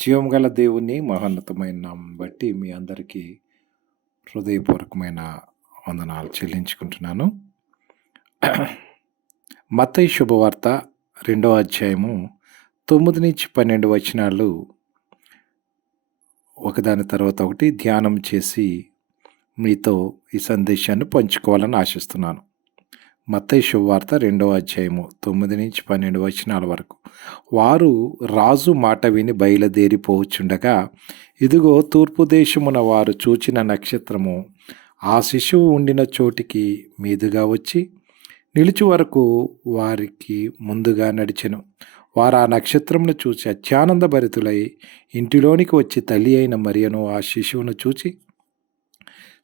జీవం గల దేవుని మహోన్నతమైన నామం బట్టి మీ అందరికీ హృదయపూర్వకమైన వందనాలు చెల్లించుకుంటున్నాను. మత్తయి శుభవార్త 2వ అధ్యాయము 9-12 వచనాలు ఒకదాని తర్వాత ఒకటి ధ్యానం చేసి మీతో ఈ సందేశాన్ని పంచుకోవాలని ఆశిస్తున్నాను. మత్తయి శుభవార్త 2వ అధ్యాయము 9-12 వచనాల వరకు. వారు రాజు మాట విని బయలుదేరిపోవచ్చుండగా, ఇదిగో తూర్పు దేశమున వారు చూచిన నక్షత్రము ఆ శిశువు ఉండిన చోటికి మీదుగా వచ్చి నిలిచి వరకు వారికి ముందుగా నడిచెను. వారు ఆ నక్షత్రమును చూచి అత్యానందభరితులై ఇంటిలోనికి వచ్చి తల్లి అయిన మరియను ఆ శిశువును చూచి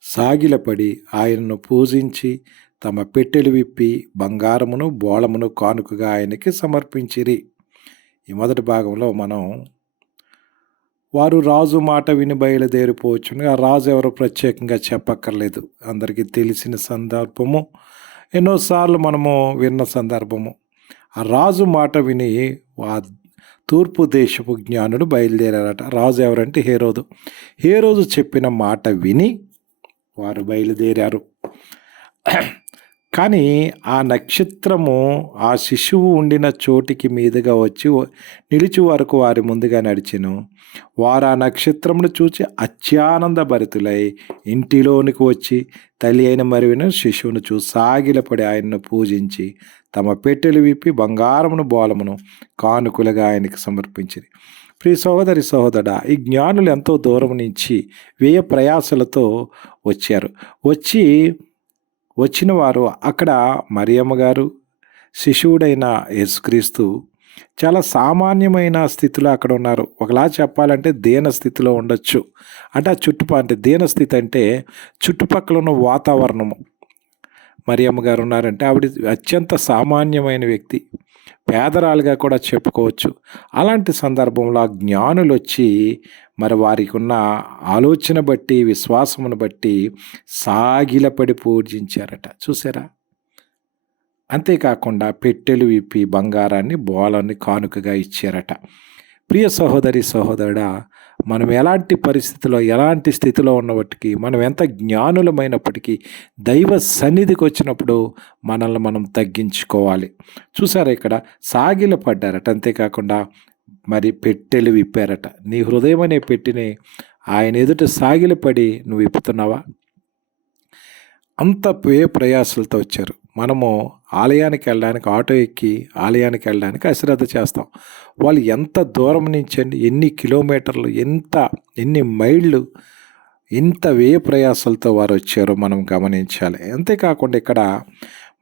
సాగిలపడి ఆయనను పూజించి తమ పెట్టెలు విప్పి బంగారమును బోళమును కానుకగా ఆయనకి సమర్పించిరి. ఈ మొదటి భాగంలో మనం వారు రాజు మాట విని బయలుదేరిపోవచ్చు. ఆ రాజు ఎవరో ప్రత్యేకంగా చెప్పక్కర్లేదు, అందరికీ తెలిసిన సందర్భము, ఎన్నోసార్లు మనము విన్న సందర్భము. ఆ రాజు మాట విని ఆ తూర్పు దేశపు జ్ఞానులు బయలుదేరారట. రాజు ఎవరంటే హేరోదు. హేరోదు చెప్పిన మాట విని వారు బయలుదేరారు. కానీ ఆ నక్షత్రము ఆ శిశువు ఉండిన చోటికి మీదుగా వచ్చి నిలిచి వరకు వారి ముందుగా నడిచెను. వారు ఆ నక్షత్రమును చూచి అత్యానందభరితులై ఇంటిలోనికి వచ్చి తల్లి అయిన మరియను శిశువును చూసి సాగిలపడి ఆయన్ను పూజించి తమ పెట్టెలు విప్పి బంగారమును బోళమును కానుకలుగా ఆయనకి సమర్పించింది. ప్రియ సహోదరి సహోదరుడా, ఈ జ్ఞానులు ఎంతో దూరం నుంచి వ్యయ ప్రయాసలతో వచ్చారు. వచ్చిన వారు అక్కడ మరియమ్మ గారు, శిశువుడైన యేసుక్రీస్తు చాలా సామాన్యమైన స్థితిలో అక్కడ ఉన్నారు. ఒకలా చెప్పాలంటే దీన స్థితిలో ఉండొచ్చు. అంటే ఆ దీన స్థితి అంటే చుట్టుపక్కల ఉన్న వాతావరణము. మరియమ్మ గారు ఉన్నారంటే ఆవిడ అత్యంత సామాన్యమైన వ్యక్తి, పేదరాలుగా కూడా చెప్పుకోవచ్చు. అలాంటి సందర్భంలో ఆ జ్ఞానులు వచ్చి మరి వారికి ఉన్న ఆలోచన బట్టి, విశ్వాసమును బట్టి సాగిలపడి పూజించారట. చూసారా? అంతేకాకుండా పెట్టెలు విప్పి బంగారాన్ని బోళాన్ని కానుకగా ఇచ్చారట. ప్రియ సహోదరి సహోదరుడా, మనం ఎలాంటి పరిస్థితిలో ఎలాంటి స్థితిలో ఉన్నప్పటికీ, మనం ఎంత జ్ఞానులమైనప్పటికీ దైవ సన్నిధికి వచ్చినప్పుడు మనల్ని మనం తగ్గించుకోవాలి. చూసారా, ఇక్కడ సాగిలపడ్డారట. అంతేకాకుండా మరి పెట్టెలు విప్పారట. నీ హృదయం అనే పెట్టిని ఆయన ఎదుట సాగిలపడి నువ్వు విప్పుతున్నావా? అంత ప్రయాసాలతో వచ్చారు. మనము ఆలయానికి వెళ్ళడానికి ఆటో ఎక్కి ఆలయానికి వెళ్ళడానికి అశ్రద్ధ చేస్తాం. వాళ్ళు ఎంత దూరం నుంచి అండి, ఎన్ని కిలోమీటర్లు, ఎన్ని మైళ్ళు, ఎంత వ్యయ ప్రయాసాలతో వారు వచ్చారో మనం గమనించాలి. అంతేకాకుండా ఇక్కడ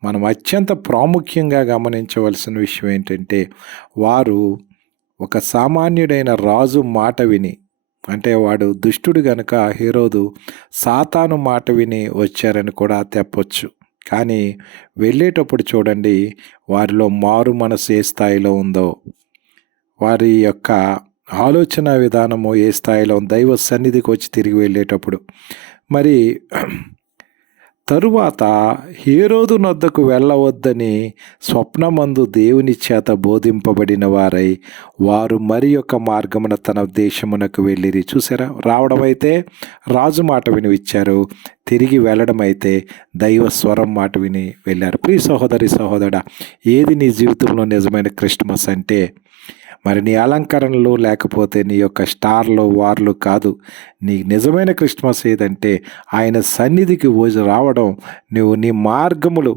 మనం అత్యంత ప్రాముఖ్యంగా గమనించవలసిన విషయం ఏంటంటే, వారు ఒక సామాన్యుడైన రాజు మాట విని, అంటే వాడు దుష్టుడు గనుక హేరోదు సాతాను మాట విని వచ్చారని కూడా చెప్పొచ్చు. కానీ వెళ్ళేటప్పుడు చూడండి, వారిలో మారు మనసు ఏ స్థాయిలో ఉందో, వారి యొక్క ఆలోచన విధానము ఏ స్థాయిలో ఉందో, దైవ సన్నిధికి వచ్చి తిరిగి వెళ్ళేటప్పుడు. మరి తరువాత హేరోదు నొద్దకు వెళ్ళవద్దని స్వప్నమందు దేవుని చేత బోధింపబడిన వారై వారు మరి యొక్క మార్గమున తన దేశమునకు వెళ్ళిరి. చూసారా? రావడం అయితే రాజు మాట విని ఇచ్చారు, తిరిగి వెళ్ళడం అయితే దైవ స్వరం మాట విని వెళ్ళారు. ప్రియ సహోదరి సహోదరుడా, ఏది నీ జీవితంలో నిజమైన క్రిస్మస్ అంటే, మరి నీ అలంకరణలు లేకపోతే నీ యొక్క స్టార్లు వార్లు కాదు. నీ నిజమైన క్రిస్మస్ ఏదంటే ఆయన సన్నిధికి రావడం. నువ్వు నీ మార్గములు,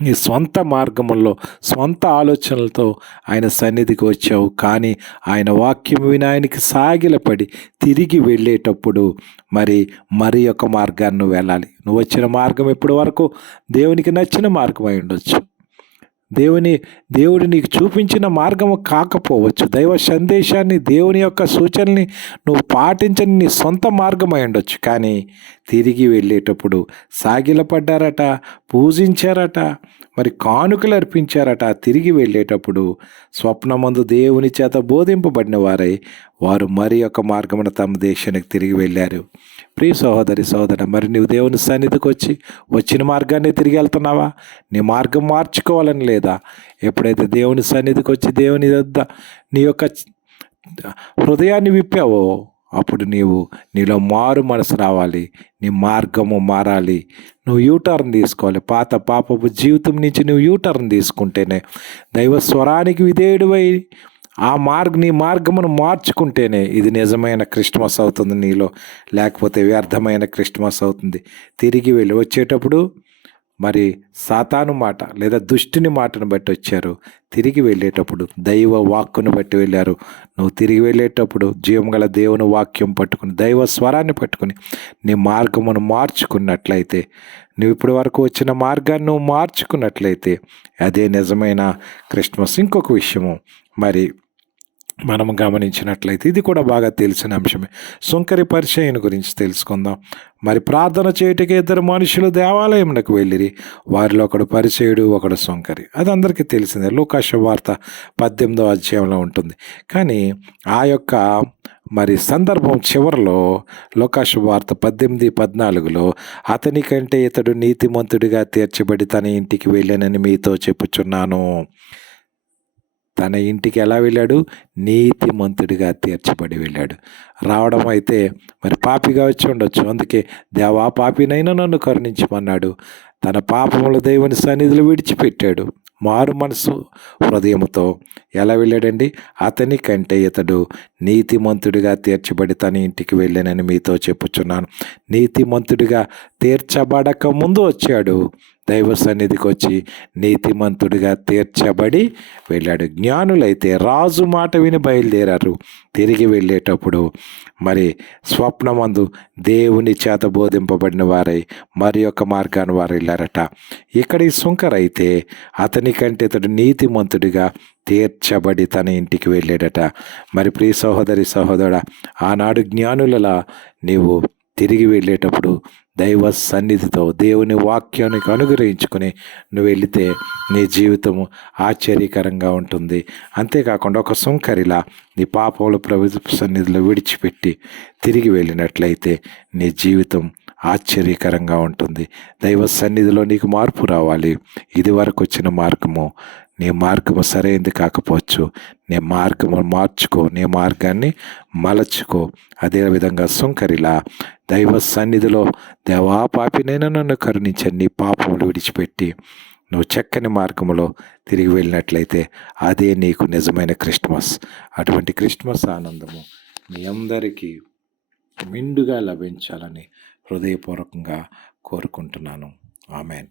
నీ సొంత మార్గముల్లో సొంత ఆలోచనలతో ఆయన సన్నిధికి వచ్చావు. కానీ ఆయన వాక్యం విని ఆయనకి సాగిలపడి తిరిగి వెళ్ళేటప్పుడు మరి యొక్క మార్గాన్ని నువ్వు వెళ్ళాలి. నువ్వు వచ్చిన మార్గం ఇప్పటి వరకు దేవునికి నచ్చిన మార్గం అయి ఉండొచ్చు, దేవుడు నీకు చూపించిన మార్గము కాకపోవచ్చు. దైవ సందేశాన్ని, దేవుని యొక్క సూచనల్ని నువ్వు పాటించని నీ సొంత మార్గమై ఉండొచ్చు. కానీ తిరిగి వెళ్ళేటప్పుడు సాగిలపడ్డారట, పూజించారట, మరి కానుకలు అర్పించారట. తిరిగి వెళ్ళేటప్పుడు స్వప్నమందు దేవుని చేత బోధింపబడిన వారై వారు మరి యొక్క మార్గమున తమ దేశానికి తిరిగి వెళ్ళారు. ప్రియ సహోదరి సహోదర, మరి నీవు దేవుని సన్నిధికి వచ్చిన మార్గాన్ని తిరిగి వెళ్తున్నావా? నీ మార్గం మార్చుకోవాలని లేదా? ఎప్పుడైతే దేవుని సన్నిధికి వచ్చి దేవుని వద్ద నీ యొక్క హృదయాన్ని విప్పావో అప్పుడు నీలో మారు మనసు రావాలి, నీ మార్గము మారాలి, నువ్వు యూటర్న్ తీసుకోవాలి. పాత పాపపు జీవితం నుంచి నువ్వు యూటర్న్ తీసుకుంటేనే, దైవ స్వరానికి విధేయుడివై నీ మార్గమును మార్చుకుంటేనే ఇది నిజమైన క్రిస్మస్ అవుతుంది నీలో. లేకపోతే వ్యర్థమైన క్రిస్మస్ అవుతుంది. తిరిగి వెళ్ళి వచ్చేటప్పుడు మరి సాతాను మాట లేదా దుష్టుని మాటను బట్టి వచ్చారు. తిరిగి వెళ్ళేటప్పుడు దైవ వాక్కును బట్టి వెళ్ళారు. నువ్వు తిరిగి వెళ్ళేటప్పుడు జీవం గల దేవుని వాక్యం పట్టుకుని, దైవ స్వరాన్ని పట్టుకుని నీ మార్గమును మార్చుకున్నట్లయితే, నువ్వు ఇప్పటి వరకు వచ్చిన మార్గాన్ని నువ్వు మార్చుకున్నట్లయితే అదే నిజమైన క్రిస్మస్. ఇంకొక విషయము మరి మనం గమనించినట్లయితే ఇది కూడా బాగా తెలిసిన అంశమే. సుంకరి పరిచయం గురించి తెలుసుకుందాం. మరి ప్రార్థన చేయుటకి 2 మనుషులు దేవాలయంలోకి వెళ్ళిరి. వారిలో ఒకడు పరిచయుడు, ఒకడు సుంకరి. అది అందరికీ తెలిసిందే. లూకా శుభవార్త 18వ అధ్యాయంలో ఉంటుంది. కానీ ఆ యొక్క మరి సందర్భం చివరిలో లూకా శుభవార్త 18:14లో అతని కంటే ఇతడు నీతిమంతుడిగా తీర్చబడి తన ఇంటికి వెళ్ళానని మీతో చెప్పుచున్నాను. తన ఇంటికి ఎలా వెళ్ళాడు? నీతిమంతుడిగా తీర్చబడి వెళ్ళాడు. రావడం అయితే మరి పాపిగా వచ్చి ఉండొచ్చు. అందుకే దేవా పాపినైనా నన్ను కరుణించమన్నాడు. తన పాపముల దేవుని సన్నిధిలో విడిచిపెట్టాడు. మారు మనసు హృదయముతో ఎలా వెళ్ళాడండి? అతని కంటే ఇతడు నీతిమంతుడిగా తీర్చబడి తన ఇంటికి వెళ్ళానని మీతో చెప్పుచున్నాను. నీతిమంతుడిగా తీర్చబడక ముందు వచ్చాడు, దైవ సన్నిధికి వచ్చి నీతిమంతుడిగా తీర్చబడి వెళ్ళాడు. జ్ఞానులైతే రాజు మాట విని బయలుదేరారు. తిరిగి వెళ్ళేటప్పుడు మరి స్వప్నమందు దేవుని చేత బోధింపబడిన వారై మరి యొక్క మార్గాన్ని వారు వెళ్ళారట. ఇక్కడ ఈ సుంకరైతే అతని కంటే ఇతడు నీతిమంతుడిగా తీర్చబడి తన ఇంటికి వెళ్ళాడట. మరి ప్రియ సహోదరి సహోదరుడా, ఆనాడు జ్ఞానులలా నీవు తిరిగి వెళ్ళేటప్పుడు దైవ సన్నిధితో దేవుని వాక్యానికి అనుగ్రహించుకొని నువ్వు వెళితే నీ జీవితము ఆశ్చర్యకరంగా ఉంటుంది. అంతేకాకుండా ఒక సుంకరిలా నీ పాపముల ప్రభు సన్నిధిలో విడిచిపెట్టి తిరిగి వెళ్ళినట్లయితే నీ జీవితం ఆశ్చర్యకరంగా ఉంటుంది. దైవ సన్నిధిలో నీకు మార్పు రావాలి. ఇది వరకు వచ్చిన మార్గము నీ మార్గము సరైనది కాకపోవచ్చు. నీ మార్గము మార్చుకో, నీ మార్గాన్ని మలచుకో. అదేవిధంగా సుంకరిలా దైవ సన్నిధిలో దేవా పాపినైనా నన్ను కరుణించని నీ పాపములు విడిచిపెట్టి నువ్వు చక్కని మార్గములో తిరిగి వెళ్ళినట్లయితే అదే నీకు నిజమైన క్రిస్మస్. అటువంటి క్రిస్మస్ ఆనందము మీ అందరికీ మెండుగా లభించాలని హృదయపూర్వకంగా కోరుకుంటున్నాను. ఆమెన్.